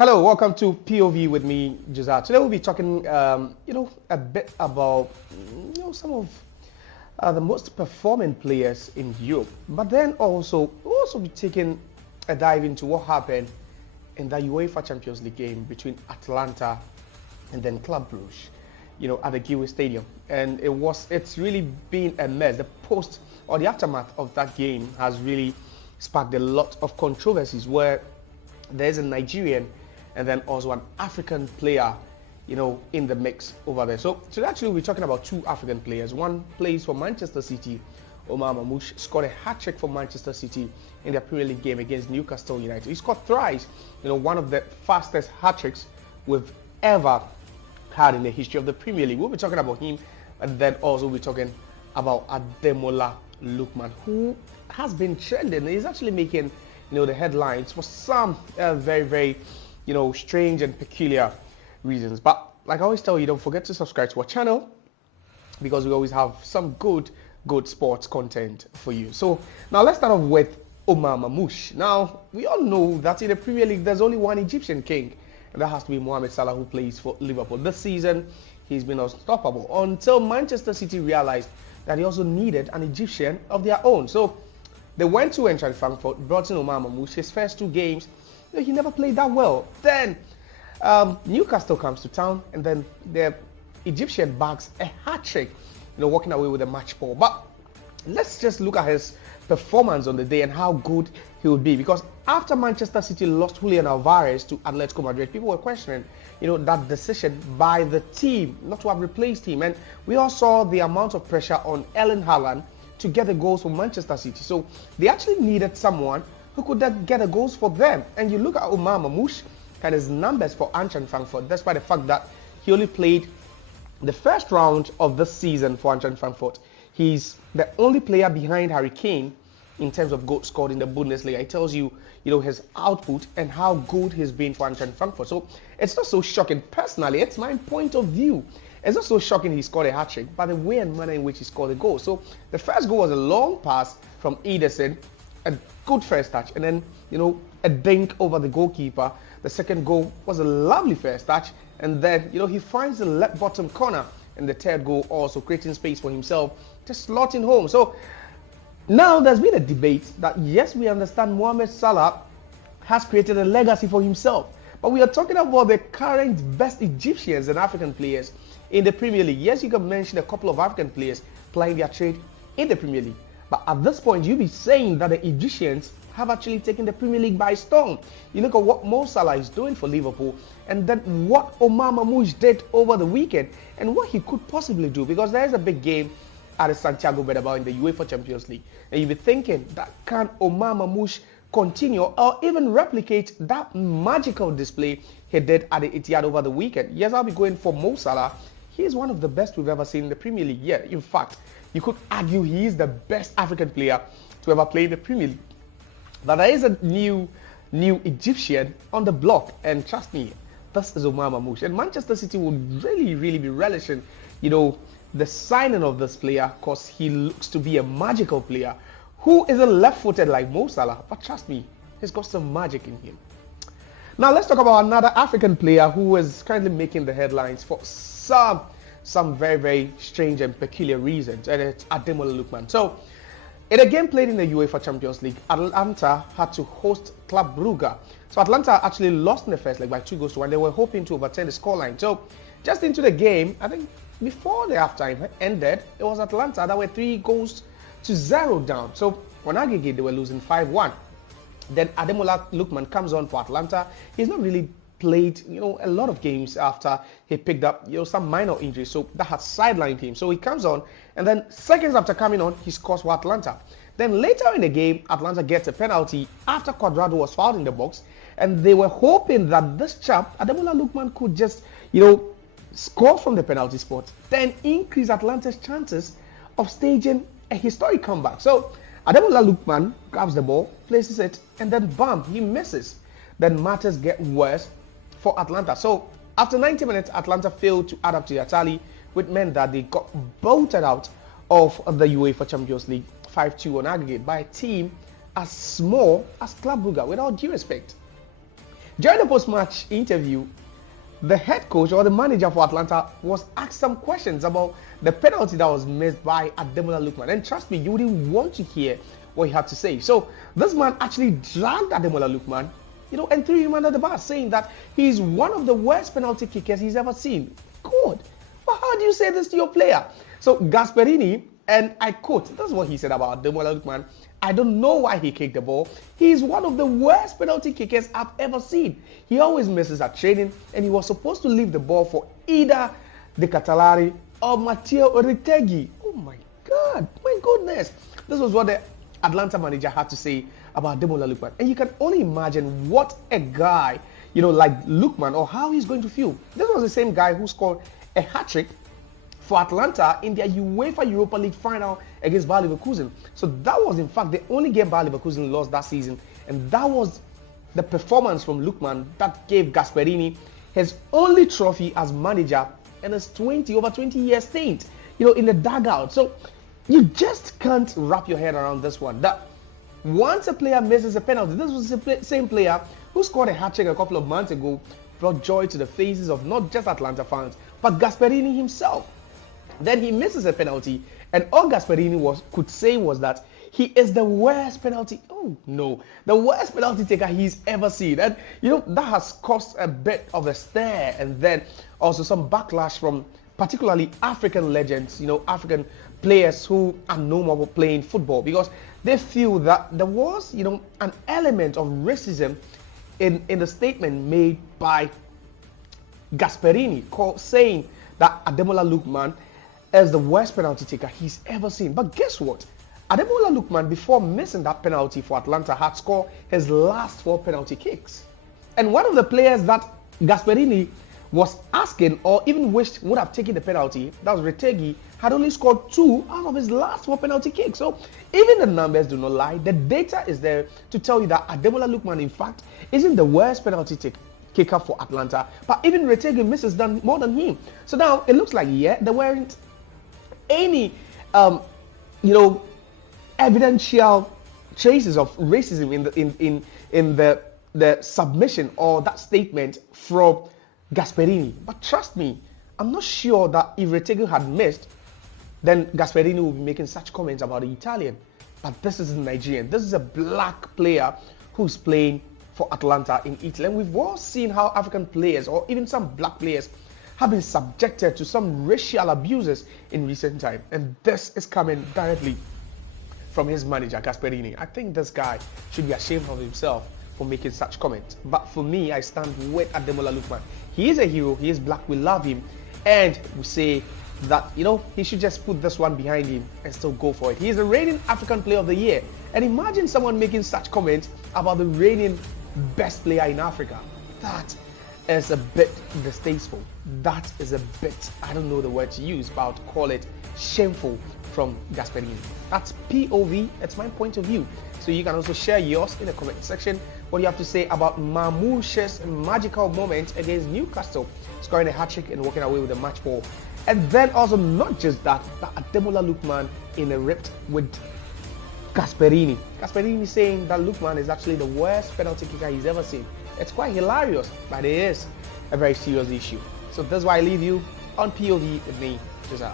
Hello, welcome to POV with me, Josiah. Today we'll be talking, a bit about, some of the most performing players in Europe. But then we'll also be taking a dive into what happened in the UEFA Champions League game between Atalanta and then Club Brugge, at the Giwe Stadium. And it's really been a mess. The post or the aftermath of that game has really sparked a lot of controversies where there's a Nigerian and then also an African player, in the mix over there. So today actually we'll be talking about two African players. One plays for Manchester City. Omar Marmoush scored a hat-trick for Manchester City in their Premier League game against Newcastle United. He scored thrice, one of the fastest hat-tricks we've ever had in the history of the Premier League. We'll be talking about him, and then also we'll be talking about Ademola Lookman, who has been trending. He's actually making, the headlines for some very, very, strange and peculiar reasons. But like I always tell you, don't forget to subscribe to our channel because we always have some good sports content for you. So now let's start off with Omar Marmoush. Now, we all know that in the Premier League, there's only one Egyptian king, and that has to be Mohamed Salah, who plays for Liverpool. This season, he's been unstoppable until Manchester City realized that he also needed an Egyptian of their own. So they went to Eintracht Frankfurt, brought in Omar Marmoush. His first two games, he never played that well. Then Newcastle comes to town, and then the Egyptian bags a hat-trick, walking away with a match ball. But let's just look at his performance on the day and how good he would be. Because after Manchester City lost Julian Alvarez to Atletico Madrid, people were questioning, that decision by the team not to have replaced him. And we all saw the amount of pressure on Erling Haaland to get the goals for Manchester City. So they actually needed someone who could then get the goals for them. And you look at Omar Marmoush and his numbers for Eintracht Frankfurt, despite the fact that he only played the first round of this season for Eintracht Frankfurt. He's the only player behind Harry Kane in terms of goals scored in the Bundesliga. It tells you, his output and how good he's been for Eintracht Frankfurt. So it's not so shocking. Personally, it's my point of view. It's not so shocking he scored a hat-trick, but the way and manner in which he scored the goal. So the first goal was a long pass from Ederson, a good first touch, and then, a dink over the goalkeeper. The second goal was a lovely first touch, and then, he finds the left bottom corner, and the third goal also creating space for himself, just slotting home. So now there's been a debate that, yes, we understand Mohamed Salah has created a legacy for himself, but we are talking about the current best Egyptians and African players in the Premier League. Yes, you can mention a couple of African players playing their trade in the Premier League, but at this point, you'll be saying that the Egyptians have actually taken the Premier League by storm. You look at what Mo Salah is doing for Liverpool, and then what Omar Marmoush did over the weekend, and what he could possibly do, because there is a big game at the Santiago Bernabeu in the UEFA Champions League, and you'll be thinking, that can Omar Marmoush continue or even replicate that magical display he did at the Etihad over the weekend? Yes, I'll be going for Mo Salah. He is one of the best we've ever seen in the Premier League. Yeah, in fact, you could argue he is the best African player to ever play in the Premier League. But there is a new Egyptian on the block, and trust me, this is Omar Marmoush. And Manchester City would really be relishing, the signing of this player, because he looks to be a magical player who isn't left-footed like Mo Salah. But trust me, he's got some magic in him. Now let's talk about another African player who is currently making the headlines for some very, very strange and peculiar reasons, and it's Ademola Lookman. So in a game played in the UEFA Champions League, Atalanta had to host Club Brugge. So Atalanta actually lost in the first leg by 2-1. They were hoping to overturn the scoreline. So just into the game, I think before the halftime ended, it was Atalanta that were 3-0 down. So on aggregate, they were losing 5-1. Then Ademola Lookman comes on for Atalanta. He's not really played, a lot of games after he picked up, some minor injuries. So that had sidelined him. So he comes on, and then seconds after coming on, he scores for Atalanta. Then later in the game, Atalanta gets a penalty after Cuadrado was fouled in the box, and they were hoping that this chap, Ademola Lookman, could just, score from the penalty spot, then increase Atlanta's chances of staging a historic comeback. So Ademola Lookman grabs the ball, places it, and then bam, he misses. Then matters get worse for Atalanta. So after 90 minutes, Atalanta failed to add up to their tally, which meant that they got bolted out of the UEFA Champions League 5-2 on aggregate by a team as small as Club Brugge, with all due respect. During the post-match interview, the head coach or the manager for Atalanta was asked some questions about the penalty that was missed by Ademola Lookman. And trust me, you wouldn't want to hear what he had to say. So this man actually dragged Ademola Lookman, and threw him under the bus, saying that he's one of the worst penalty kickers he's ever seen. Good. But how do you say this to your player? So Gasperini, and I quote, that's what he said about Ademola Lookman. I don't know why he kicked the ball. He's one of the worst penalty kickers I've ever seen. He always misses at training, and he was supposed to leave the ball for either De Catalari or Matteo Retegui. Oh my God, my goodness. This was what the Atlanta manager had to say about Ademola Lookman. And you can only imagine what a guy, like Lookman, or how he's going to feel. This was the same guy who scored a hat-trick for Atalanta in their UEFA Europa League final against Bayer Leverkusen. So that was in fact the only game Bayer Leverkusen lost that season, and that was the performance from Lookman that gave Gasperini his only trophy as manager and his over 20 year stint, in the dugout. So you just can't wrap your head around this one. That once a player misses a penalty, this was the same player who scored a hat-trick a couple of months ago, brought joy to the faces of not just Atlanta fans, but Gasperini himself. Then he misses a penalty, and all Gasperini could say was that he is the worst penalty. Oh no, the worst penalty taker he's ever seen. And that has caused a bit of a stir, and then also some backlash from particularly African legends, African players who are no more playing football, because they feel that there was, an element of racism in the statement made by Gasperini, saying that Ademola Lookman is the worst penalty taker he's ever seen. But guess what? Ademola Lookman, before missing that penalty for Atlanta, had scored his last 4 penalty kicks. And one of the players that Gasperini was asking or even wished would have taken the penalty, that was Retegui, had only scored 2 out of his last 4 penalty kicks. So even the numbers do not lie. The data is there to tell you that Ademola Lookman, in fact, isn't the worst penalty kicker for Atlanta, but even Retegui misses more than him. So now it looks like, there weren't any evidential traces of racism in the submission or that statement from Gasperini. But trust me, I'm not sure that if Retegui had missed, then Gasperini would be making such comments about the Italian. But this is a Nigerian. This is a black player who's playing for Atalanta in Italy. And we've all seen how African players, or even some black players, have been subjected to some racial abuses in recent time. And this is coming directly from his manager, Gasperini. I think this guy should be ashamed of himself for making such comments. But for me, I stand with Ademola Lookman. He is a hero, he is black, we love him. And we say that, he should just put this one behind him and still go for it. He is the reigning African Player of the Year. And imagine someone making such comments about the reigning best player in Africa. That is a bit distasteful. That is a bit, I don't know the word to use, but I would call it shameful from Gasperini. That's POV, that's my point of view. So you can also share yours in the comment section. What do you have to say about Marmoush's magical moment against Newcastle, scoring a hat-trick and walking away with the match ball? And then also not just that, but Ademola Lookman in a rift with Gasperini. Gasperini saying that Lookman is actually the worst penalty kicker he's ever seen. It's quite hilarious, but it is a very serious issue. So that's why I leave you on POV with me, Josiah.